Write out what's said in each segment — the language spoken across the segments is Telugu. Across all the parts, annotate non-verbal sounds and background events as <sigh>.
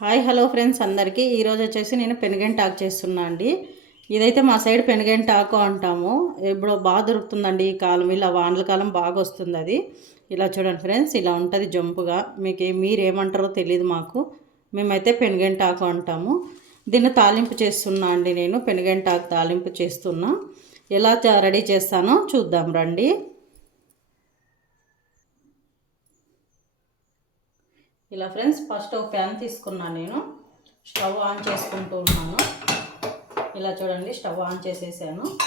హాయ్ హలో ఫ్రెండ్స్ అందరికీ. ఈరోజు వచ్చేసి నేను పెనుగంట ఆకు చేస్తున్నా అండి. ఇదైతే మా సైడ్ పెనుగంట ఆకు అంటాము. ఇప్పుడు బాగా దొరుకుతుందండి ఈ కాలం. ఇలా వానల కాలం బాగా వస్తుంది అది ఇలా చూడండి ఫ్రెండ్స్ ఇలా ఉంటుంది జంపుగా. మీకు మీరేమంటారో తెలియదు మాకు. మేమైతే పెనుగంట ఆకు అంటాము. దీన్ని తాలింపు చేస్తున్నా అండి నేను. పెనుగంట ఆకు తాలింపు చేస్తున్నా. ఎలా రెడీ చేస్తానో చూద్దాం రండి. ఇలా ఫ్రెండ్స్ ఫస్ట్ ఒక ప్యాన్ తీసుకున్నాను నేను. స్టవ్ ఆన్ చేసుకుంటూ ఉన్నాను. ఇలా చూడండి స్టవ్ ఆన్ చేసేసాను.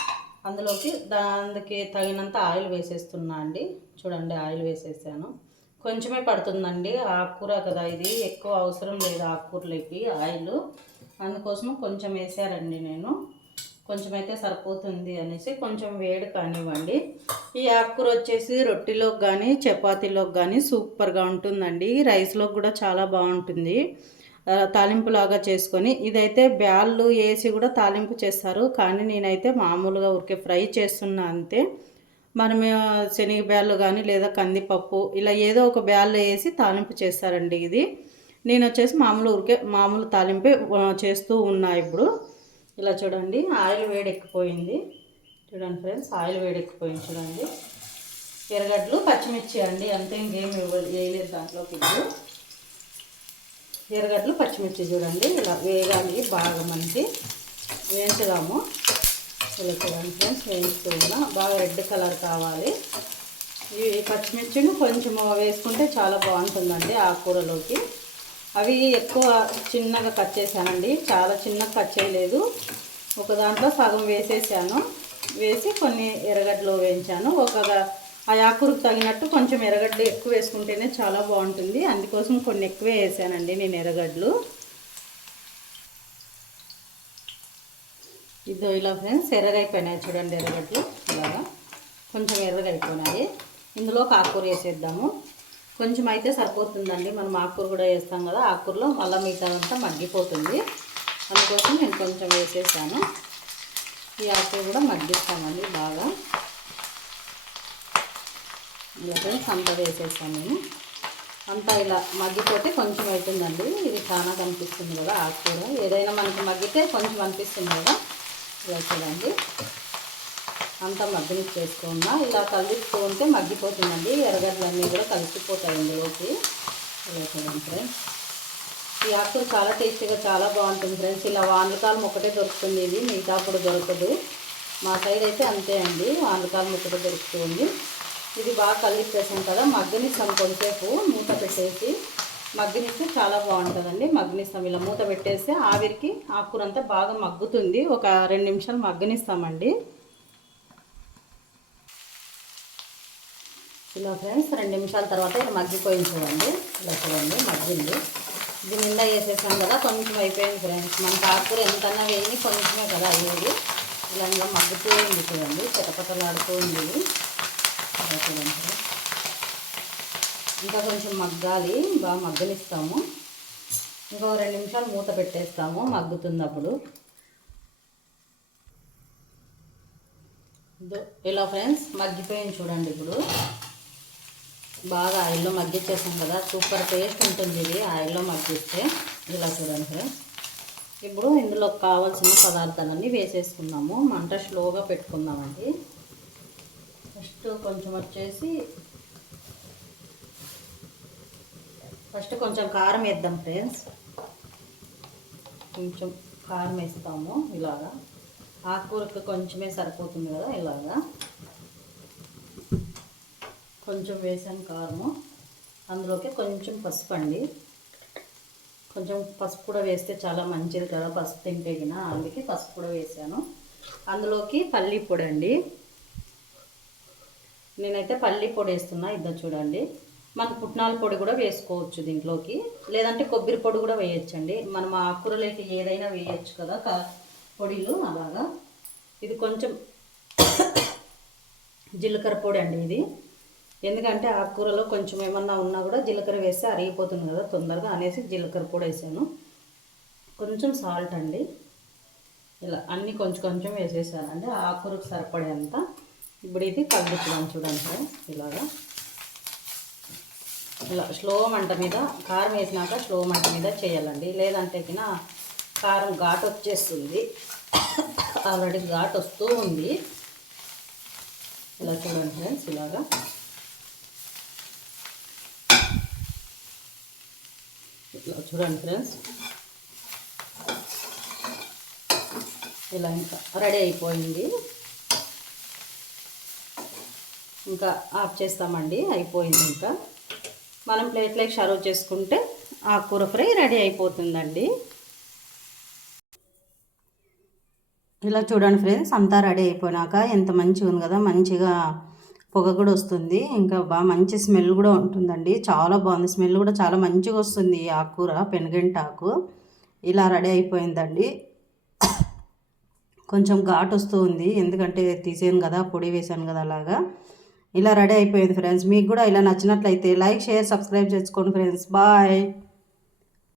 అందులోకి దానికి తగినంత ఆయిల్ వేసేస్తున్నా అండి. చూడండి ఆయిల్ వేసేసాను. కొంచెమే పడుతుందండి. ఆకుకూర కదా ఇది. ఎక్కువ అవసరం లేదు ఆకుకూరలకి ఆయిల్. అందుకోసం కొంచెం వేసారండి నేను. కొంచెం అయితే సరిపోతుంది అనేసి కొంచెం వేడి కానివ్వండి. ఈ ఆకుకూర వచ్చేసి రొట్టెలోకి కానీ చపాతీలోకి కానీ సూపర్గా ఉంటుందండి. రైస్లోకి కూడా చాలా బాగుంటుంది. తాలింపులాగా చేసుకొని. ఇదైతే బ్యాళ్ళు వేసి కూడా తాలింపు చేస్తారు. కానీ నేనైతే మామూలుగా ఊరికే ఫ్రై చేస్తున్నా అంతే. మనం శనగ బ్యాళ్ళు కానీ లేదా కందిపప్పు ఇలా ఏదో ఒక బ్యాళ్ళు వేసి తాలింపు చేస్తారండి ఇది. నేను వచ్చేసి మామూలు ఊరికే మామూలు తాలింపే చేస్తూ ఉన్నా ఇప్పుడు. ఇలా చూడండి ఆయిల్ వేడెక్కిపోయింది. చూడండి ఫ్రెండ్స్ ఆయిల్ వేడెక్కిపోయింది చూడండి. ఎర్రగడ్డలు పచ్చిమిర్చి అండి అంతే ఇంకేం ఇవ్వ- వేయలేదు దాంట్లోకి ఇప్పుడు. ఎర్రగడ్డలు పచ్చిమిర్చి చూడండి ఇలా వేగాలి బాగా మనకి వేయించుదాము. ఇలా చూడండి ఫ్రెండ్స్ వేయించుకున్నా బాగా రెడ్ కలర్ కావాలి. ఈ పచ్చిమిర్చిని కొంచెం వేసుకుంటే చాలా బాగుంటుందండి ఆకుకూరలోకి. అవి ఎక్కువ చిన్నగా కట్ చేశానండి. చాలా చిన్నగా కట్ చేయలేదు. ఒక దాంట్లో సగం వేసేసాను. వేసి కొన్ని ఎర్రగడ్డలు వేయించాను. ఒక ఆ ఆకుకూరకు తగినట్టు కొంచెం ఎర్రగడ్డలు ఎక్కువ వేసుకుంటేనే చాలా బాగుంటుంది. అందుకోసం కొన్ని ఎక్కువే వేసానండి నేను ఎర్రగడ్డలు. ఇదో ఇలా ఫ్రెండ్స్ ఎర్రగైపోయినాయి అయిపోయినాయి చూడండి ఎర్రగడ్డలు. ఇలాగా కొంచెం ఎర్రగైపోయినాయి. ఇందులో ఇందులో ఆకుకూర వేసేద్దాము. కొంచెం అయితే సరిపోతుందండి. మనం ఆకుకూర కూడా వేస్తాం కదా ఆకుకూరలో మళ్ళీ మిగతా అంతా మగ్గిపోతుంది. అందుకోసం నేను కొంచెం వేసేసాను. ఈ ఆకుకూర కూడా మగ్గిస్తామండి బాగా. ఇలా ఫ్రెండ్స్ అంతా వేసేస్తాను నేను. అంతా ఇలా మగ్గిపోతే కొంచెం అవుతుందండి. ఇది చాలా కనిపిస్తుంది కదా ఆకుకూర ఏదైనా మనకి మగ్గితే కొంచెం అనిపిస్తుంది కదా. ఇలా చూడండి. అంతా మగ్గనికి చేసుకున్నా. ఇలా కలుపుతూ ఉంటే మగ్గిపోతుందండి. ఎర్రగడ్డలన్నీ కూడా కలిసిపోతాయి ఇందులోకి ఇలా చూడండి ఫ్రెండ్స్. ఈ ఆకులు చాలా టేస్టీగా చాలా బాగుంటుంది ఫ్రెండ్స్. ఇలా వానకాలం ఒకటే దొరుకుతుంది ఇది. మిగతా దొరకదు. మా సైడ్ అయితే అంతే అండి. వానకాలం ఒకటే దొరుకుతుంది. ఇది బాగా కలిపేసాం కదా. మగ్గనిస్తాం కొంతసేపు. మూత పెట్టేసి మగ్గనిస్తే చాలా బాగుంటుందండి. మగ్గనిస్తాం. ఇలా మూత పెట్టేస్తే ఆవిరికి ఆకుకూర అంతా బాగా మగ్గుతుంది. ఒక రెండు నిమిషాలు మగ్గనిస్తామండి. ఇలా ఫ్రెండ్స్ రెండు నిమిషాల తర్వాత ఇలా మగ్గిపోయింది చూడండి. ఇలా చూడండి మగ్గింది. దీని నిండా వేసేసాం కదా కొంచెం అయిపోయింది ఫ్రెండ్స్. మన ఆకుకూర ఎంతన్నా వేయని కొంచెమే కదా అయ్యేది. ఇలా ఇంకా మగ్గుతూ ఉంది చూడండి చిటపటలాడుతూ ఉంది ఇలా చూడండి ఇంకా కొంచెం మగ్గాలి బాగా మగ్గనిస్తాము. ఇంకో రెండు నిమిషాలు మూత పెట్టేస్తాము మగ్గుతుంది అప్పుడు ఇలా ఫ్రెండ్స్ మగ్గిపోయింది చూడండి ఇప్పుడు. బాగా ఆయిల్లో మగ్గిచ్చేసాం కదా సూపర్ టేస్ట్ ఉంటుంది ఇది ఆయిల్లో మగ్గిస్తే. ఇలా చూడండి. ఫ్రెండ్స్ ఇప్పుడు ఇందులో కావాల్సిన పదార్థాలన్నీ వేసేసుకున్నాము మంట స్లోగా పెట్టుకుందామండి. ఫస్ట్ కొంచెం వచ్చేసి ఫస్ట్ కొంచెం కారం వేద్దాం ఫ్రెండ్స్. కొంచెం కారం వేస్తాము ఇలాగా. ఆకుకూరకు కొంచెమే సరిపోతుంది కదా ఇలాగా. కొంచెం వేసాను కారము. అందులోకి కొంచెం పసుపు అండి. కొంచెం పసుపు కూడా వేస్తే చాలా మంచిది కదా పసుపు తింటే గిన. అందుకే పసుపు కూడా వేసాను. అందులోకి పల్లి పొడి అండి. నేనైతే పల్లి పొడి వేస్తున్నా ఇద్దరు చూడండి. మన పుట్నాల పొడి కూడా వేసుకోవచ్చు దీంట్లోకి. లేదంటే కొబ్బరి పొడి కూడా వేయొచ్చండి. మనం ఆకుకూరలోకి ఏదైనా వేయచ్చు కదా కా- పొడిలు అలాగా. ఇది కొంచెం <coughs> జీలకర్ర పొడి అండి ఇది. ఎందుకంటే ఆకుకూరలో కొంచెం ఏమన్నా ఉన్నా కూడా జీలకర్ర వేస్తే అరిగిపోతుంది కదా తొందరగా అనేసి జీలకర్ర కూడా వేసాను. కొంచెం సాల్ట్ అండి. ఇలా అన్నీ కొంచెం కొంచెం వేసేసానండి ఆకుకూరకు సరిపడేంత. ఇప్పుడు ఇది కలుపుతున్నాం చూడండి సార్. ఇలాగా. ఇలా స్లో మంట మీద కారం వేసినాక స్లో మంట మీద చేయాలండి. లేదంటే కినా కారం ఘాటు వచ్చేస్తుంది. ఆల్రెడీ ఘాటు వస్తూ ఉంది. ఇలా చూడండి ఫ్రెండ్స్ ఇలాగా ఇలా చూడండి ఫ్రెండ్స్. ఇలా ఇంకా రెడీ అయిపోయింది. ఇంకా ఆఫ్ చేస్తామండి అయిపోయింది ఇంకా. మనం ప్లేట్లోకి సర్వ్ చేసుకుంటే ఆ కూర ఫ్రై రెడీ అయిపోతుందండి. ఇలా చూడండి ఫ్రెండ్స్ అంతా రెడీ అయిపోయినాక ఎంత మంచిగా ఉంది కదా మంచిగా పొగ కూడా వస్తుంది. ఇంకా బాగా మంచి స్మెల్ కూడా ఉంటుందండి. చాలా బాగుంది. స్మెల్ కూడా చాలా మంచిగా వస్తుంది ఈ ఆకుకూర పెనుగంట ఆకు. ఇలా రెడీ అయిపోయిందండి. కొంచెం ఘాటు వస్తూ ఉంది. ఎందుకంటే తీసాను కదా పొడి వేసాను కదా అలాగా. ఇలా రెడీ అయిపోయింది ఫ్రెండ్స్. మీకు కూడా ఇలా నచ్చినట్లయితే లైక్ షేర్ సబ్స్క్రైబ్ చేసుకోండి ఫ్రెండ్స్. బాయ్.